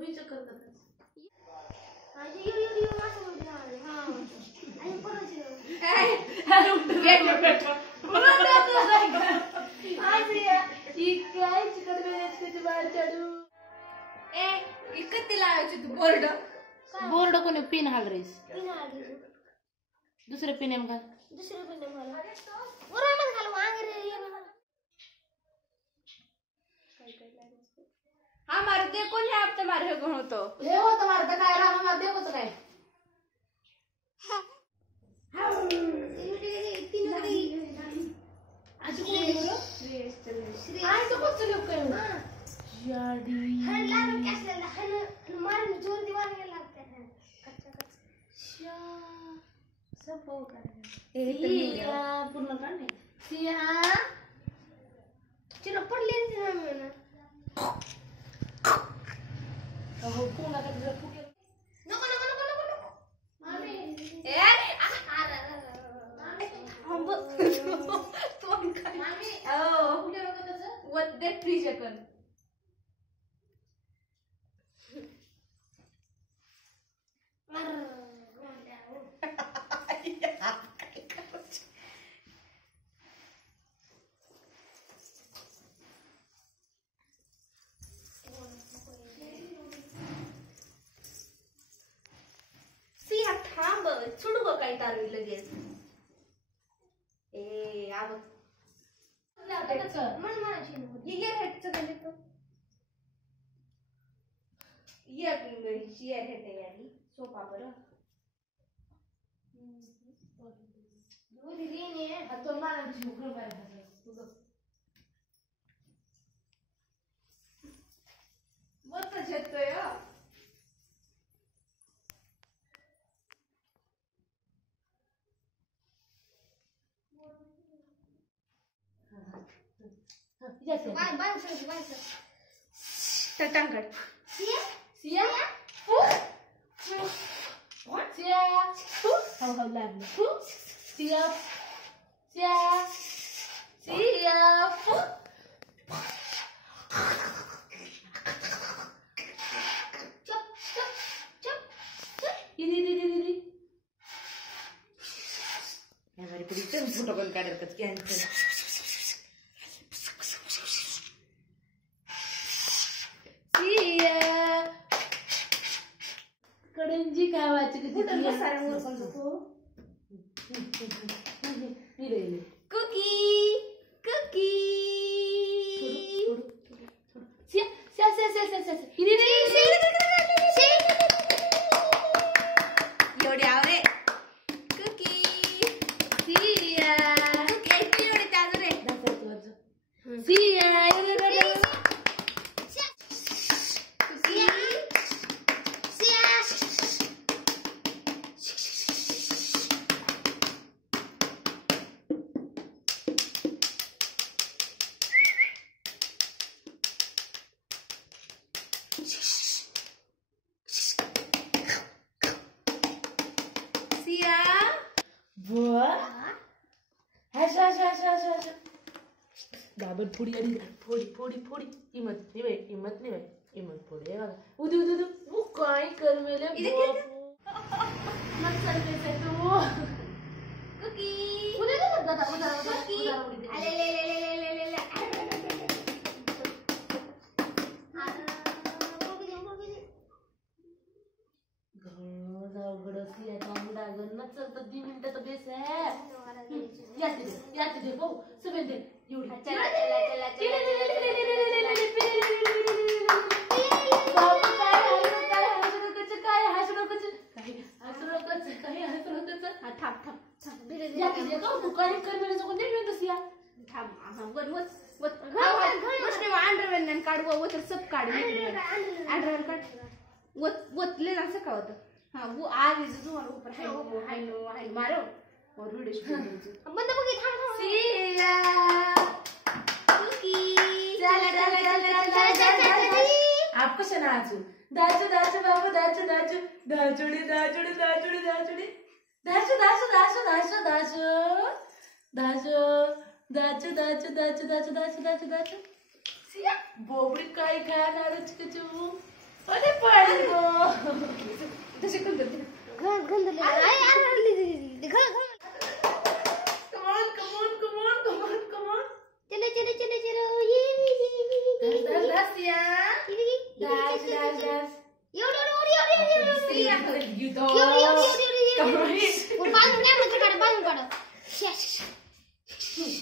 भुईचं कर करत board board कोणी पिन हाल रेस दुसरे पिन एम घाल दुसरे पिन एम घाल वर मत घाल वांग रे ये हमारे देखो नहीं आप तुम्हारे को हो तो ले हो तुम्हारे तक आया हमारे देखो तो काय आज को बोलो आज तो कुछ लोग कहो याडी हर लाल कैसे हर मारने जोर दीवार में लगते हैं कच्चा कच्चा सब वो कर रहे हैं ये पूर्ण करने सिया चलो पढ़ लेते हैं मैंने अब पूर्ण कर दे पूर्ण नको मामी यार हम तो मामी ओ पूर्ण नको तसं what that free second छुडू का काही तारवी लगेच ए आव मन म्हणायची ये हेडचं म्हणजे तो ये शेअर हेड यारी सोपा बरं दूध रीने तो मारायची मुकरं पाहिजे तुझं मस्त शेततोय Tatangkat. Sia. Fu. What? Sia. Fu. How loud? Fu. Sia. Sia. Sia. Fu. Chop. Ini. Yang hari puritan foto kan kadar kecil. कडंजी खावायची कुठं बसायला वर पण झोपो कुकी कुकी सिया सिया हिरी रे एवढी आवरे कुकी सिया कुकी एवढी ताज रे सिया दाबल फोडी आणि फोडी हिम्मत नाही हिम्मत फोडी बघा उदू वो काय कर मेले मत चल कैसे तू कुकी उदर कुकी ले जाऊगडसी याचा मुडा गन चल तर 2 मिनिटं तर बेस आहे याते दे भाऊ सुबेन दे एवढी चला काय हसू थांब याते दे का तू काय कर मेरे सोबत नाही म्हणतस या थांब वत मस्त अंडरवेअर न काढवा वो तर सब काढ अंडरवेअर काढ वत ले असं का होतं हां वो आज इज तुम्हारे ऊपर हाय नो मारो और वीडियो शूट बंद बघी थांब सिया कुकी चला आप कसे नाचू दाचू बाबा दाचू सिया बोबडी काय खाणार चिकचू अरे पण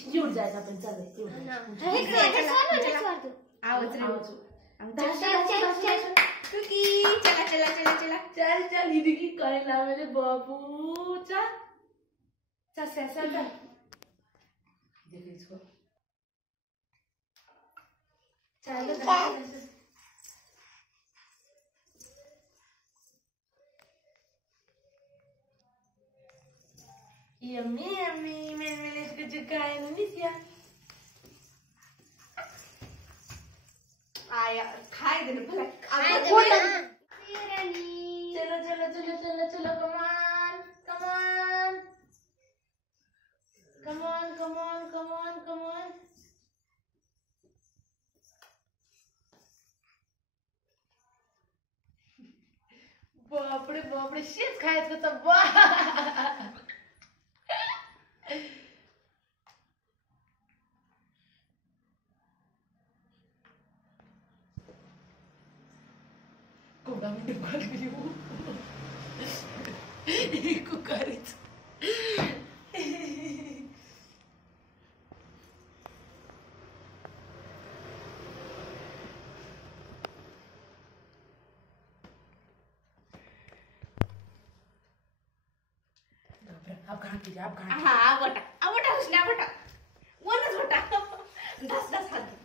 एवढं जायचं आपण चालू आवाज चला चला चला चला चल चल ही देखी काय लावले बाबू चा देखो इसको चलो यम्मी यम्मी मैंने इसको चुकाया नहीं किया आया खाए देने भला चलो चलो चलो चलो चलो कमान कमान कमान कमान कमान कमान बापरे शेत खायचं तर बा कोणा मी दुकान घेऊ कुकारीच आप घाण कीजिए आप घाण हाँ आवटा आवटा उसने आवटा वनच होता दस हात